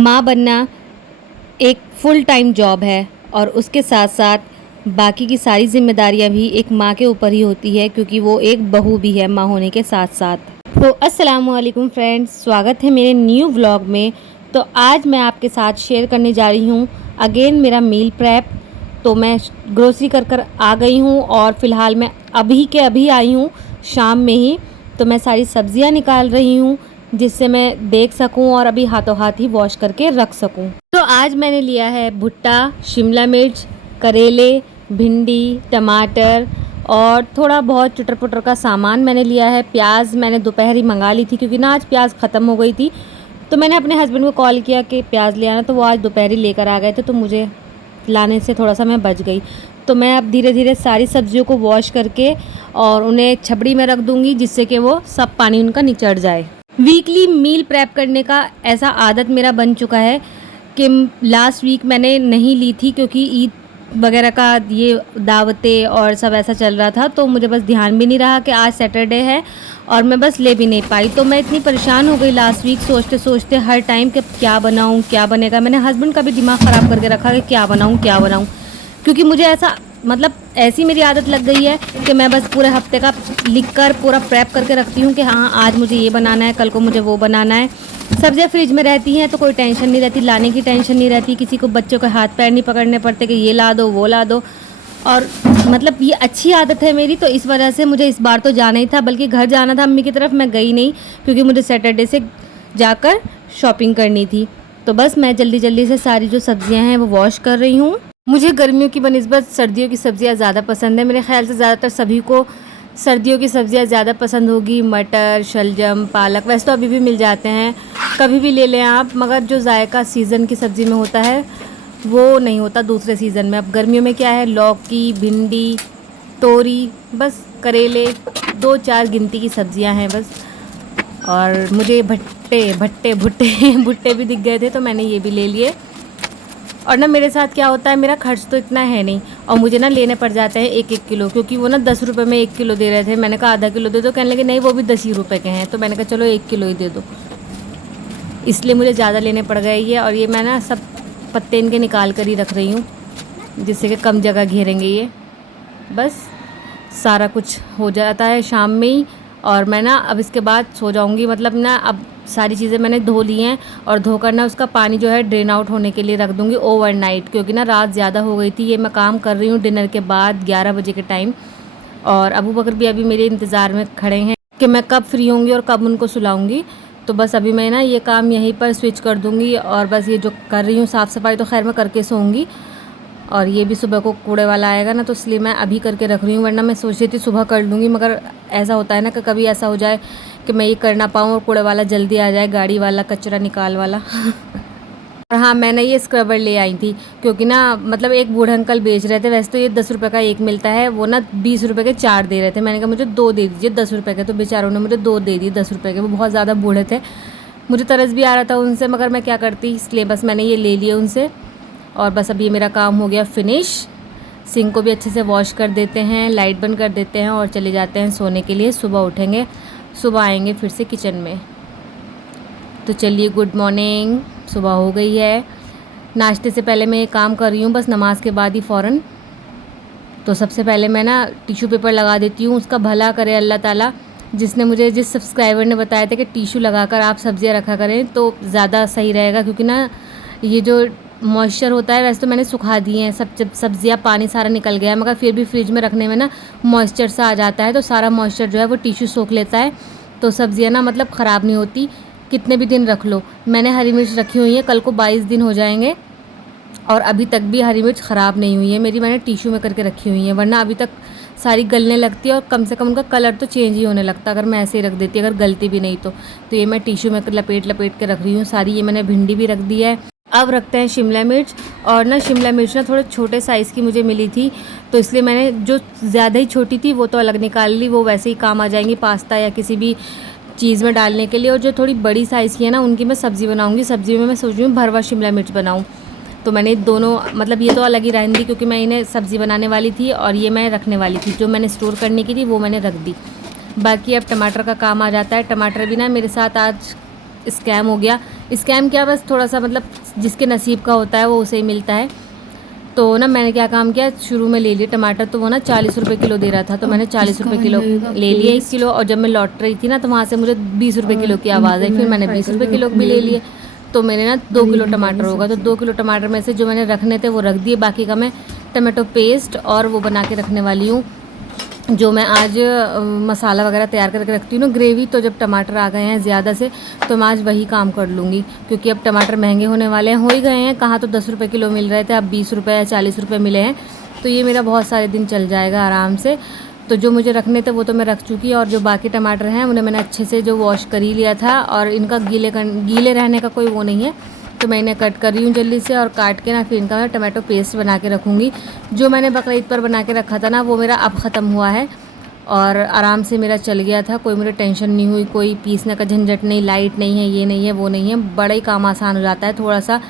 माँ बनना एक फुल टाइम जॉब है और उसके साथ साथ बाकी की सारी जिम्मेदारियाँ भी एक माँ के ऊपर ही होती है, क्योंकि वो एक बहू भी है माँ होने के साथ साथ। तो अस्सलाम वालेकुम फ्रेंड्स, स्वागत है मेरे न्यू व्लॉग में। तो आज मैं आपके साथ शेयर करने जा रही हूँ अगेन मेरा मील प्रेप। तो मैं ग्रोसरी कर आ गई हूँ और फ़िलहाल मैं अभी आई हूँ शाम में ही। तो मैं सारी सब्ज़ियाँ निकाल रही हूँ जिससे मैं देख सकूं और अभी हाथों हाथ ही वॉश करके रख सकूं। तो आज मैंने लिया है भुट्टा, शिमला मिर्च, करेले, भिंडी, टमाटर और थोड़ा बहुत चटर पुटर का सामान मैंने लिया है। प्याज मैंने दोपहर ही मंगा ली थी क्योंकि ना आज प्याज ख़त्म हो गई थी। तो मैंने अपने हस्बैंड को कॉल किया कि प्याज ले आना, तो वो आज दोपहर ही लेकर आ गए थे, तो मुझे लाने से थोड़ा सा मैं बच गई। तो मैं अब धीरे धीरे सारी सब्जियों को वॉश करके और उन्हें छबड़ी में रख दूँगी जिससे कि वो सब पानी उनका निचड़ जाए। वीकली मील प्रेप करने का ऐसा आदत मेरा बन चुका है कि लास्ट वीक मैंने नहीं ली थी क्योंकि ईद वगैरह का ये दावतें और सब ऐसा चल रहा था, तो मुझे बस ध्यान भी नहीं रहा कि आज सैटरडे है और मैं बस ले भी नहीं पाई। तो मैं इतनी परेशान हो गई लास्ट वीक सोचते सोचते हर टाइम कि क्या बनाऊँ क्या बनेगा। मैंने हस्बैंड का भी दिमाग ख़राब करके रखा कि क्या बनाऊँ, क्योंकि मुझे ऐसा मतलब ऐसी मेरी आदत लग गई है कि मैं बस पूरे हफ्ते का लिखकर पूरा प्रेप करके रखती हूँ कि हाँ आज मुझे ये बनाना है, कल को मुझे वो बनाना है। सब्जियाँ फ्रिज में रहती हैं तो कोई टेंशन नहीं रहती, लाने की टेंशन नहीं रहती, किसी को बच्चों के हाथ पैर नहीं पकड़ने पड़ते कि ये ला दो वो ला दो। और मतलब ये अच्छी आदत है मेरी, तो इस वजह से मुझे इस बार तो जाना ही था, बल्कि घर जाना था अम्मी की तरफ, मैं गई नहीं क्योंकि मुझे सैटरडे से जाकर शॉपिंग करनी थी। तो बस मैं जल्दी जल्दी से सारी जो सब्जियां हैं वो वॉश कर रही हूँ। मुझे गर्मियों की बनिस्बत सर्दियों की सब्ज़ियाँ ज़्यादा पसंद है। मेरे ख्याल से ज़्यादातर सभी को सर्दियों की सब्ज़ियाँ ज़्यादा पसंद होगी। मटर, शलजम, पालक वैसे तो अभी भी मिल जाते हैं, कभी भी ले लें आप, मगर जो जायका सीज़न की सब्ज़ी में होता है वो नहीं होता दूसरे सीज़न में। अब गर्मियों में क्या है, लौकी, भिंडी, तोरी, बस करेले, 2-4 गिनती की सब्ज़ियाँ हैं बस। और मुझे भुट्टे भी दिख गए थे तो मैंने ये भी ले लिए। और ना मेरे साथ क्या होता है, मेरा खर्च तो इतना है नहीं और मुझे ना लेने पड़ जाते हैं 1-1 किलो, क्योंकि वो ना 10 रुपये में 1 किलो दे रहे थे। मैंने कहा आधा किलो दे दो, कहने लगे नहीं वो भी 10 ही रुपये के हैं। तो मैंने कहा चलो 1 किलो ही दे दो, इसलिए मुझे ज़्यादा लेने पड़ गए ये। और ये मैं ना सब पत्ते इनके निकाल कर ही रख रही हूँ जिससे कि कम जगह घेरेंगे ये। बस सारा कुछ हो जाता है शाम में ही और मैं ना अब इसके बाद सो जाऊंगी। मतलब ना अब सारी चीज़ें मैंने धो ली हैं और धोकर ना उसका पानी जो है ड्रेन आउट होने के लिए रख दूंगी ओवरनाइट, क्योंकि ना रात ज़्यादा हो गई थी। ये मैं काम कर रही हूँ डिनर के बाद 11 बजे के टाइम, और अबू बकर भी अभी मेरे इंतज़ार में खड़े हैं कि मैं कब फ्री होंगी और कब उनको सुलाऊँगी। तो बस अभी मैं ना ये काम यहीं पर स्विच कर दूँगी और बस ये जो कर रही हूँ साफ़ सफाई तो खैर मैं करके सोऊंगी। और ये भी सुबह को कूड़े वाला आएगा ना, तो इसलिए मैं अभी करके रख रही हूँ, वरना मैं सोच रही थी सुबह कर लूँगी, मगर ऐसा होता है ना कि कभी ऐसा हो जाए कि मैं ये कर ना पाऊँ और कूड़े वाला जल्दी आ जाए, गाड़ी वाला, कचरा निकाल वाला। और हाँ, मैंने ये स्क्रबर ले आई थी क्योंकि ना मतलब एक बूढ़े अंकल बेच रहे थे। वैसे तो ये 10 रुपये का एक मिलता है, वो ना 20 रुपये के 4 दे रहे थे। मैंने कहा मुझे 2 दे दीजिए 10 रुपये के, तो बेचारों ने मुझे 2 दे दिए 10 रुपये के। वो बहुत ज़्यादा बूढ़े थे, मुझे तरस भी आ रहा था उनसे, मगर मैं क्या करती, इसलिए बस मैंने ये ले लिए उनसे। और बस अभी मेरा काम हो गया फिनिश। सिंक को भी अच्छे से वॉश कर देते हैं, लाइट बंद कर देते हैं और चले जाते हैं सोने के लिए। सुबह उठेंगे, सुबह आएंगे फिर से किचन में। तो चलिए, गुड मॉर्निंग। सुबह हो गई है। नाश्ते से पहले मैं ये काम कर रही हूँ, बस नमाज के बाद ही फ़ौरन। तो सबसे पहले मैं ना टिश्यू पेपर लगा देती हूँ। उसका भला करे अल्लाह ताला, जिस सब्सक्राइबर ने बताया था कि टिश्यू लगाकर आप सब्ज़ियाँ रखा करें तो ज़्यादा सही रहेगा, क्योंकि ना ये जो मॉइस्चर होता है, वैसे तो मैंने सुखा दिए हैं सब्ज़ियाँ, पानी सारा निकल गया है, मगर फिर भी फ्रिज में रखने में ना मॉइस्चर सा आ जाता है, तो सारा मॉइस्चर जो है वो टिश्यू सोख लेता है, तो सब्ज़ियाँ ना मतलब ख़राब नहीं होती, कितने भी दिन रख लो। मैंने हरी मिर्च रखी हुई है, कल को 22 दिन हो जाएंगे और अभी तक भी हरी मिर्च ख़राब नहीं हुई है मेरी। मैंने टिश्यू में करके रखी हुई है, वरना अभी तक सारी गलने लगती है और कम से कम उनका कलर तो चेंज ही होने लगता अगर मैं ऐसे ही रख देती, अगर गलती भी नहीं तो ये मैं टिश्यू में लपेट के रख रही हूँ सारी। ये मैंने भिंडी भी रख दी है। अब रखते हैं शिमला मिर्च। और ना शिमला मिर्च ना थोड़े छोटे साइज़ की मुझे मिली थी, तो इसलिए मैंने जो ज़्यादा ही छोटी थी वो तो अलग निकाल ली, वो वैसे ही काम आ जाएंगी पास्ता या किसी भी चीज़ में डालने के लिए। और जो थोड़ी बड़ी साइज़ की है ना, उनकी मैं सब्ज़ी बनाऊँगी। सब्ज़ी में मैं सोच रही हूँ भरवा शिमला मिर्च बनाऊँ। तो मैंने दोनों मतलब ये तो अलग ही रहने दी क्योंकि मैं इन्हें सब्ज़ी बनाने वाली थी और ये मैं रखने वाली थी, जो मैंने स्टोर करने की थी वो मैंने रख दी। बाकी अब टमाटर का काम आ जाता है। टमाटर भी ना मेरे साथ आज स्कैम हो गया स्कैम क्या, बस थोड़ा सा मतलब जिसके नसीब का होता है वो उसे ही मिलता है। तो ना मैंने क्या काम किया, शुरू में ले लिए टमाटर, तो वो ना 40 रुपये किलो दे रहा था, तो मैंने 40 रुपये किलो ले लिए 1 किलो। और जब मैं लौट रही थी ना तो वहाँ से मुझे 20 रुपये किलो की आवाज़ आई, फिर मैंने 20 रुपये किलो भी ले लिए। तो मेरे ना 2 किलो टमाटर होगा, तो 2 किलो टमाटर में से जो मैंने रखने थे वो रख दिए, बाकी का मैं टमाटो पेस्ट और वो बना के रखने वाली हूँ, जो मैं आज मसाला वगैरह तैयार करके रखती हूँ ना, ग्रेवी। तो जब टमाटर आ गए हैं ज़्यादा से तो मैं आज वही काम कर लूँगी, क्योंकि अब टमाटर महंगे होने वाले हैं, हो ही गए हैं। कहाँ तो 10 रुपये किलो मिल रहे थे, अब 20 रुपये या 40 रुपये मिले हैं। तो ये मेरा बहुत सारे दिन चल जाएगा आराम से। तो जो मुझे रखने थे वो तो मैं रख चुकी, और जो बाकी टमाटर हैं उन्हें मैंने अच्छे से जो वॉश कर ही लिया था, और इनका गीले रहने का कोई वो नहीं है। तो मैं इन्हें कट कर रही हूँ जल्दी से, और काट के ना फिर इनका मैं टमाटो पेस्ट बना के रखूँगी। जो मैंने बकरीद पर बना के रखा था ना वो मेरा अब ख़त्म हुआ है, और आराम से मेरा चल गया था, कोई मुझे टेंशन नहीं हुई, कोई पीसने का झंझट नहीं, लाइट नहीं है, ये नहीं है, वो नहीं है। बड़ा ही काम आसान हो जाता है थोड़ा सा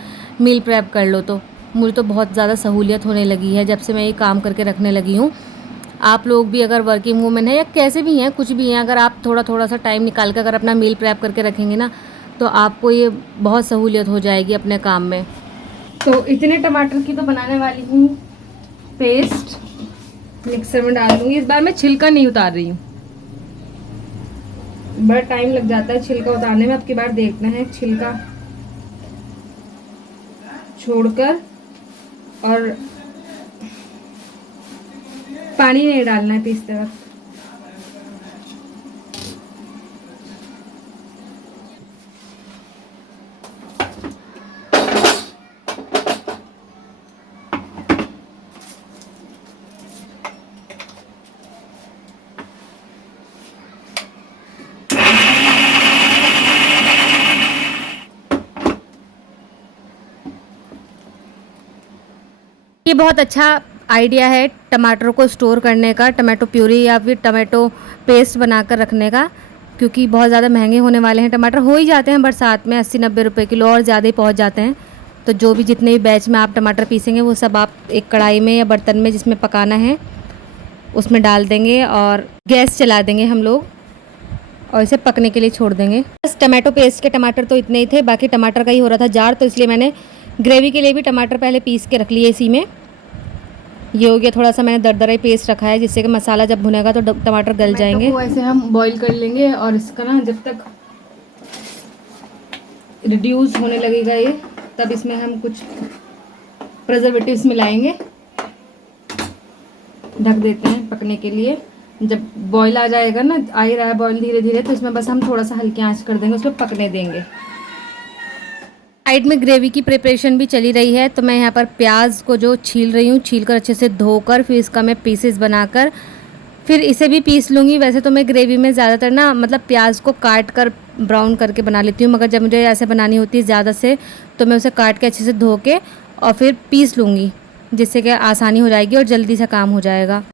मील प्रेप कर लो तो। मुझे तो बहुत ज़्यादा सहूलियत होने लगी है जब से मैं ये काम करके रखने लगी हूँ। आप लोग भी अगर वर्किंग वूमेन है या कैसे भी हैं, कुछ भी हैं, अगर आप थोड़ा थोड़ा सा टाइम निकाल कर अगर अपना मील प्रेप करके रखेंगे ना, तो आपको ये बहुत सहूलियत हो जाएगी अपने काम में। तो इतने टमाटर की तो बनाने वाली हूँ पेस्ट, मिक्सर में डाल दूँगी। इस बार मैं छिलका नहीं उतार रही हूँ, बड़ा टाइम लग जाता है छिलका उतारने में। अब की बार देखना है छिलका छोड़कर, और पानी नहीं डालना है पीसते वक्त। ये बहुत अच्छा आइडिया है टमाटरों को स्टोर करने का, टमाटो प्यूरी या फिर टमाटो पेस्ट बनाकर रखने का, क्योंकि बहुत ज़्यादा महंगे होने वाले हैं टमाटर। हो ही जाते हैं बरसात में 80-90 रुपये किलो, और ज़्यादा ही पहुंच जाते हैं। तो जो भी जितने भी बैच में आप टमाटर पीसेंगे वो सब आप एक कढ़ाई में या बर्तन में जिसमें पकाना है उसमें डाल देंगे, और गैस चला देंगे हम लोग, और इसे पकने के लिए छोड़ देंगे। बस टमाटो पेस्ट के टमाटर तो इतने ही थे, बाकी टमाटर का ही हो रहा था जार, तो इसलिए मैंने ग्रेवी के लिए भी टमाटर पहले पीस के रख लिए इसी में। ये हो गया, थोड़ा सा मैंने दरदरा ही पेस्ट रखा है, जिससे कि मसाला जब भुनेगा तो टमाटर गल जाएंगे। तो ऐसे हम बॉईल कर लेंगे, और इसका ना जब तक रिड्यूस होने लगेगा ये, तब इसमें हम कुछ प्रिजर्वेटिव्स मिलाएंगे, ढक देते हैं पकने के लिए। जब बॉईल आ जाएगा ना, आ ही रहा है बॉईल धीरे धीरे, तो इसमें बस हम थोड़ा सा हल्की आंच कर देंगे, उसको पकने देंगे। साइड में ग्रेवी की प्रिपरेशन भी चली रही है, तो मैं यहाँ पर प्याज को जो छील रही हूँ, छील कर अच्छे से धोकर फिर इसका मैं पीसेस बनाकर फिर इसे भी पीस लूँगी। वैसे तो मैं ग्रेवी में ज़्यादातर ना मतलब प्याज को काट कर ब्राउन करके बना लेती हूँ, मगर जब मुझे ऐसे बनानी होती है ज़्यादा से, तो मैं उसे काट के अच्छे से धो के और फिर पीस लूँगी, जिससे कि आसानी हो जाएगी और जल्दी से काम हो जाएगा।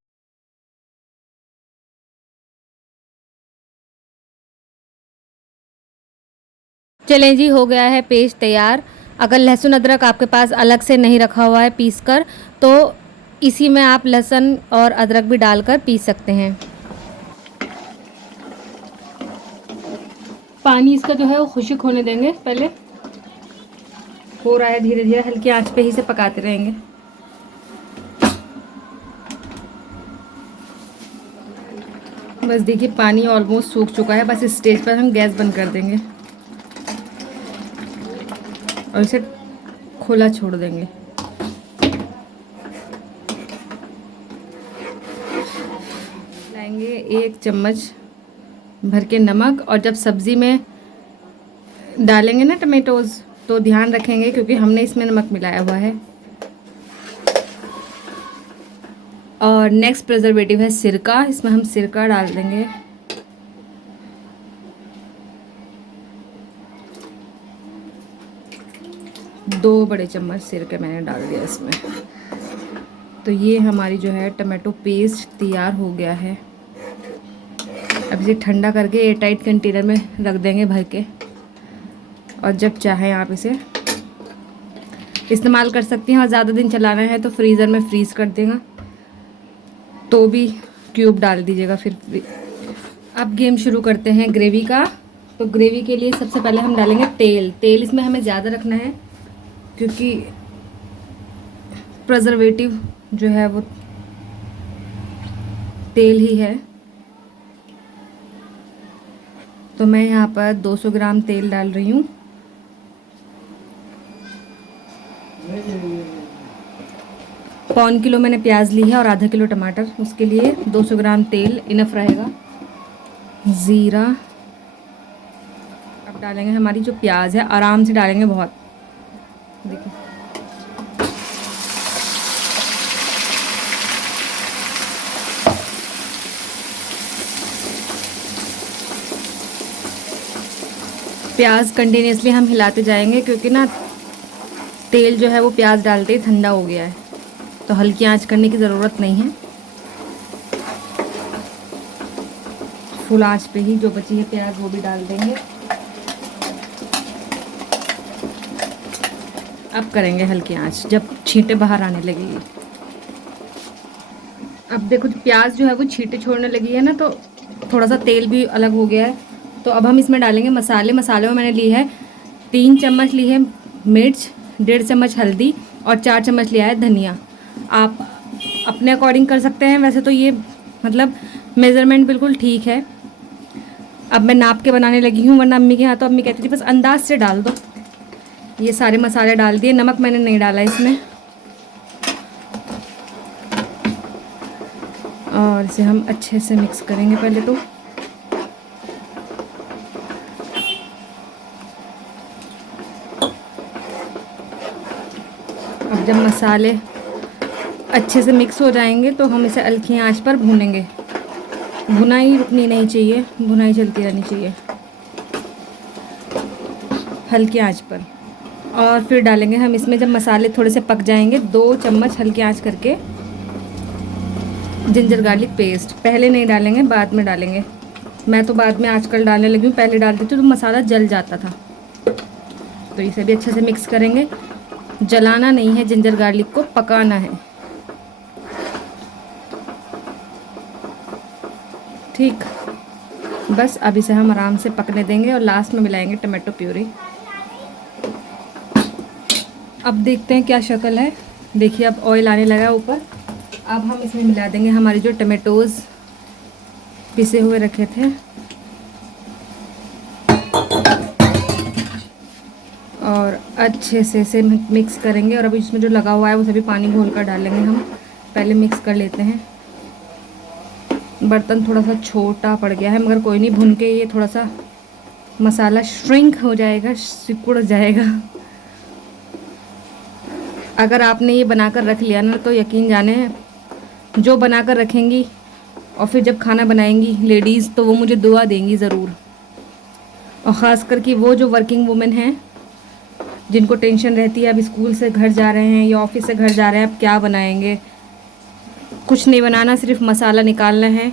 चलें जी, हो गया है पेस्ट तैयार। अगर लहसुन अदरक आपके पास अलग से नहीं रखा हुआ है पीस कर, तो इसी में आप लहसुन और अदरक भी डालकर पीस सकते हैं। पानी इसका जो है वो खुश्क होने देंगे पहले। हो रहा है धीरे धीरे, हल्की आंच पे ही से पकाते रहेंगे। बस देखिए पानी ऑलमोस्ट सूख चुका है, बस इस स्टेज पर हम गैस बंद कर देंगे और इसे खुला छोड़ देंगे। लाएंगे 1 चम्मच भर के नमक, और जब सब्ज़ी में डालेंगे ना टमेटोज़ तो ध्यान रखेंगे, क्योंकि हमने इसमें नमक मिलाया हुआ है। और नेक्स्ट प्रिजर्वेटिव है सिरका, इसमें हम सिरका डाल देंगे। दो बड़े चम्मच सिरका मैंने डाल दिया इसमें। तो ये हमारी जो है टमाटो पेस्ट तैयार हो गया है। अब इसे ठंडा करके एयर टाइट कंटेनर में रख देंगे भर के, और जब चाहें आप इसे इस्तेमाल कर सकती हैं। और ज़्यादा दिन चलाना है तो फ्रीज़र में फ्रीज़ कर देगा, तो भी क्यूब डाल दीजिएगा फिर। अब गेम शुरू करते हैं ग्रेवी का। तो ग्रेवी के लिए सबसे पहले हम डालेंगे तेल। तेल इसमें हमें ज़्यादा रखना है क्योंकि प्रिजर्वेटिव जो है वो तेल ही है। तो मैं यहाँ पर 200 ग्राम तेल डाल रही हूँ। पौन किलो मैंने प्याज ली है और आधा किलो टमाटर, उसके लिए 200 ग्राम तेल इनफ रहेगा। ज़ीरा, अब डालेंगे हमारी जो प्याज है, आराम से डालेंगे बहुत, देखिए। प्याज कंटिन्यूसली हम हिलाते जाएंगे क्योंकि ना तेल जो है वो प्याज डालते ही ठंडा हो गया है, तो हल्की आंच करने की ज़रूरत नहीं है। फुल आंच पे ही जो बची है प्याज वो भी डाल देंगे। अब करेंगे हल्की आंच जब छींटे बाहर आने लगेगी। अब देखो प्याज जो है वो छींटे छोड़ने लगी है ना, तो थोड़ा सा तेल भी अलग हो गया है। तो अब हम इसमें डालेंगे मसाले। मसाले में मैंने ली है 3 चम्मच ली है मिर्च, 1.5 चम्मच हल्दी और 4 चम्मच लिया है धनिया। आप अपने अकॉर्डिंग कर सकते हैं, वैसे तो ये मतलब मेज़रमेंट बिल्कुल ठीक है। अब मैं नाप के बनाने लगी हूँ, वरना अम्मी के यहाँ तो अम्मी कहती थी बस अंदाज से डाल दो। ये सारे मसाले डाल दिए, नमक मैंने नहीं डाला इसमें। और इसे हम अच्छे से मिक्स करेंगे पहले तो। अब जब मसाले अच्छे से मिक्स हो जाएंगे तो हम इसे हल्की आंच पर भूनेंगे। भुनाई रुकनी नहीं चाहिए, भुनाई चलती रहनी चाहिए हल्की आंच पर। और फिर डालेंगे हम इसमें, जब मसाले थोड़े से पक जाएंगे, 2 चम्मच हल्की आंच करके जिंजर गार्लिक पेस्ट। पहले नहीं डालेंगे, बाद में डालेंगे। मैं तो बाद में आजकल डालने लगी हूँ, पहले डालती थी तो मसाला जल जाता था। तो इसे भी अच्छे से मिक्स करेंगे। जलाना नहीं है, जिंजर गार्लिक को पकाना है, ठीक। बस अब इसे हम आराम से पकने देंगे और लास्ट में मिलाएंगे टमाटो प्यूरी। अब देखते हैं क्या शक्ल है। देखिए अब ऑयल आने लगा ऊपर। अब हम इसमें मिला देंगे हमारे जो टमाटोज़ पिसे हुए रखे थे, और अच्छे से इसे मिक्स करेंगे। और अभी इसमें जो लगा हुआ है वो सभी पानी घोल कर डालेंगे हम। पहले मिक्स कर लेते हैं। बर्तन थोड़ा सा छोटा पड़ गया है, मगर कोई नहीं, भून के ये थोड़ा सा मसाला श्रिंक हो जाएगा, सिकुड़ जाएगा। अगर आपने ये बनाकर रख लिया ना, तो यकीन जाने जो बनाकर रखेंगी और फिर जब खाना बनाएंगी लेडीज़, तो वो मुझे दुआ देंगी ज़रूर। और ख़ास करके वो जो वर्किंग वुमेन हैं, जिनको टेंशन रहती है अब स्कूल से घर जा रहे हैं या ऑफिस से घर जा रहे हैं, अब क्या बनाएंगे। कुछ नहीं बनाना, सिर्फ मसाला निकालना है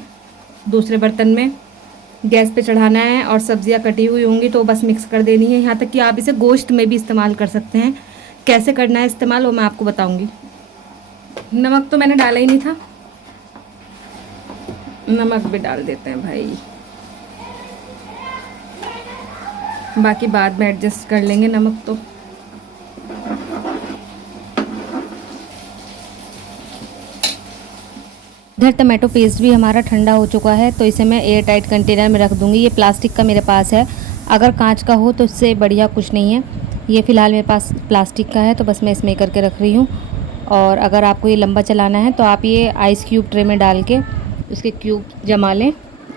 दूसरे बर्तन में, गैस पे चढ़ाना है, और सब्जियां कटी हुई होंगी तो बस मिक्स कर देनी है। यहाँ तक कि आप इसे गोश्त में भी इस्तेमाल कर सकते हैं। कैसे करना है इस्तेमाल वो मैं आपको बताऊंगी। नमक तो मैंने डाला ही नहीं था, नमक भी डाल देते हैं भाई, बाकी बाद में एडजस्ट कर लेंगे नमक तो। इधर टमाटो पेस्ट भी हमारा ठंडा हो चुका है, तो इसे मैं एयर टाइट कंटेनर में रख दूँगी। ये प्लास्टिक का मेरे पास है, अगर कांच का हो तो इससे बढ़िया कुछ नहीं है। ये फ़िलहाल मेरे पास प्लास्टिक का है, तो बस मैं इसमें करके रख रही हूँ। और अगर आपको ये लंबा चलाना है तो आप ये आइस क्यूब ट्रे में डाल के उसके क्यूब जमा लें।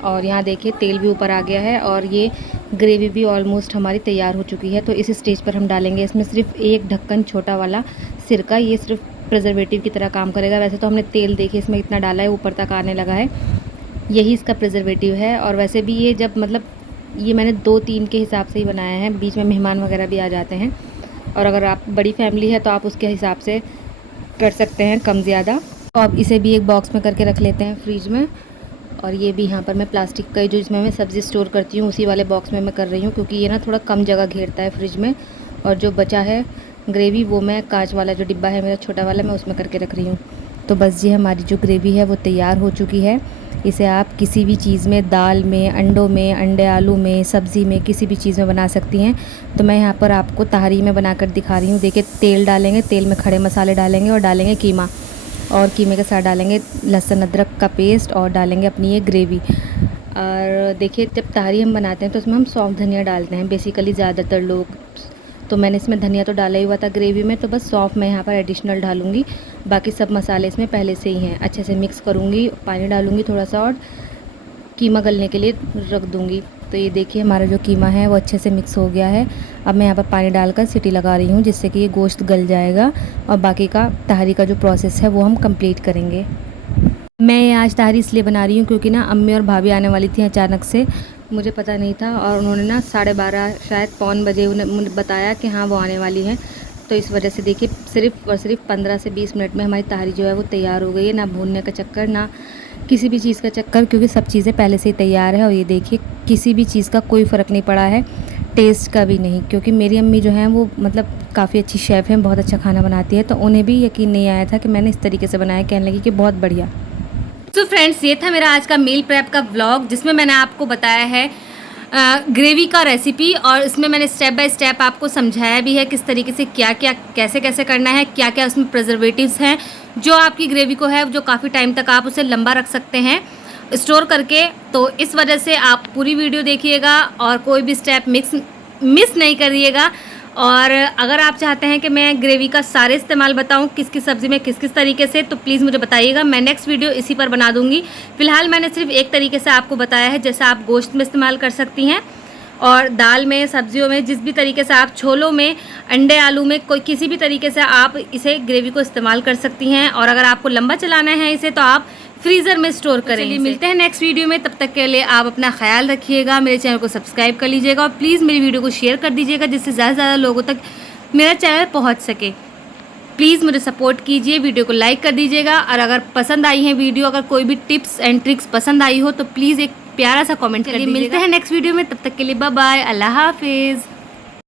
और यहाँ देखिए तेल भी ऊपर आ गया है और ये ग्रेवी भी ऑलमोस्ट हमारी तैयार हो चुकी है। तो इस स्टेज पर हम डालेंगे इसमें सिर्फ एक ढक्कन छोटा वाला सिरका। ये सिर्फ प्रिजर्वेटिव की तरह काम करेगा। वैसे तो हमने तेल देखिए इसमें इतना डाला है, ऊपर तक आने लगा है, यही इसका प्रिजर्वेटिव है। और वैसे भी ये जब मतलब ये मैंने 2-3 के हिसाब से ही बनाया है, बीच में मेहमान वगैरह भी आ जाते हैं, और अगर आप बड़ी फैमिली है तो आप उसके हिसाब से कर सकते हैं कम ज़्यादा। तो अब इसे भी एक बॉक्स में करके रख लेते हैं फ्रिज में। और ये भी यहाँ पर मैं प्लास्टिक का जो इसमें मैं सब्ज़ी स्टोर करती हूँ उसी वाले बॉक्स में मैं कर रही हूँ, क्योंकि ये ना थोड़ा कम जगह घेरता है फ्रिज में। और जो बचा है ग्रेवी वो मैं कांच वाला जो डिब्बा है मेरा छोटा वाला, मैं उसमें करके रख रही हूँ। तो बस जी हमारी जो ग्रेवी है वो तैयार हो चुकी है। इसे आप किसी भी चीज़ में, दाल में, अंडों में, अंडे आलू में, सब्ज़ी में, किसी भी चीज़ में बना सकती हैं। तो मैं यहाँ पर आपको तहरी में बनाकर दिखा रही हूँ। देखिए तेल डालेंगे, तेल में खड़े मसाले डालेंगे और डालेंगे कीमा, और कीमे के साथ डालेंगे लहसुन अदरक का पेस्ट और डालेंगे अपनी ये ग्रेवी। और देखिए जब तहरी हम बनाते हैं तो उसमें हम सौंफ धनिया डालते हैं बेसिकली ज़्यादातर लोग। तो मैंने इसमें धनिया तो डाला ही हुआ था ग्रेवी में, तो बस सौंफ मैं यहाँ पर एडिशनल डालूँगी। बाकी सब मसाले इसमें पहले से ही हैं। अच्छे से मिक्स करूँगी, पानी डालूँगी थोड़ा सा और कीमा गलने के लिए रख दूँगी। तो ये देखिए हमारा जो कीमा है वो अच्छे से मिक्स हो गया है। अब मैं यहाँ पर पानी डालकर सीटी लगा रही हूँ जिससे कि ये गोश्त गल जाएगा और बाकी का तहरी का जो प्रोसेस है वो हम कंप्लीट करेंगे। मैं ये आज तहरी इसलिए बना रही हूँ क्योंकि ना अम्मी और भाभी आने वाली थी अचानक से, मुझे पता नहीं था, और उन्होंने ना 12:30 शायद पौन बजे उन्हें बताया कि हाँ वो आने वाली हैं। तो इस वजह से देखिए सिर्फ और सिर्फ 15 से 20 मिनट में हमारी तहरी जो है वो तैयार हो गई है। ना भूनने का चक्कर, ना किसी भी चीज़ का चक्कर, क्योंकि सब चीज़ें पहले से ही तैयार है। और ये देखिए किसी भी चीज़ का कोई फ़र्क नहीं पड़ा है, टेस्ट का भी नहीं, क्योंकि मेरी अम्मी जो हैं वो मतलब काफ़ी अच्छी शेफ़ हैं, बहुत अच्छा खाना बनाती है। तो उन्हें भी यकीन नहीं आया था कि मैंने इस तरीके से बनाया, कहने लगी कि बहुत बढ़िया। तो फ्रेंड्स ये था मेरा आज का मील प्रेप का व्लॉग, जिसमें मैंने आपको बताया है ग्रेवी का रेसिपी, और इसमें मैंने स्टेप बाय स्टेप आपको समझाया भी है किस तरीके से क्या क्या कैसे कैसे करना है, क्या क्या उसमें प्रिजर्वेटिव्स हैं जो आपकी ग्रेवी को है जो काफ़ी टाइम तक आप उसे लंबा रख सकते हैं स्टोर करके। तो इस वजह से आप पूरी वीडियो देखिएगा और कोई भी स्टेप मिस नहीं करिएगा। और अगर आप चाहते हैं कि मैं ग्रेवी का सारे इस्तेमाल बताऊं किस किस सब्ज़ी में किस किस तरीके से, तो प्लीज़ मुझे बताइएगा, मैं नेक्स्ट वीडियो इसी पर बना दूंगी। फ़िलहाल मैंने सिर्फ एक तरीके से आपको बताया है, जैसे आप गोश्त में इस्तेमाल कर सकती हैं और दाल में, सब्जियों में, जिस भी तरीके से आप, छोलों में, अंडे आलू में, कोई किसी भी तरीके से आप इसे ग्रेवी को इस्तेमाल कर सकती हैं। और अगर आपको लंबा चलाना है इसे तो आप फ्रीज़र में स्टोर करें। चलिए मिलते हैं नेक्स्ट वीडियो में, तब तक के लिए आप अपना ख्याल रखिएगा, मेरे चैनल को सब्सक्राइब कर लीजिएगा और प्लीज़ मेरी वीडियो को शेयर कर दीजिएगा जिससे ज़्यादा से ज़्यादा लोगों तक मेरा चैनल पहुंच सके। प्लीज़ मुझे सपोर्ट कीजिए, वीडियो को लाइक कर दीजिएगा, और अगर पसंद आई है वीडियो, अगर कोई भी टिप्स एंड ट्रिक्स पसंद आई हो तो प्लीज़ एक प्यारा सा कमेंट कर दीजिएगा। मिलते हैं नेक्स्ट वीडियो में, तब तक के लिए बाय बाय, अल्लाह हाफिज़।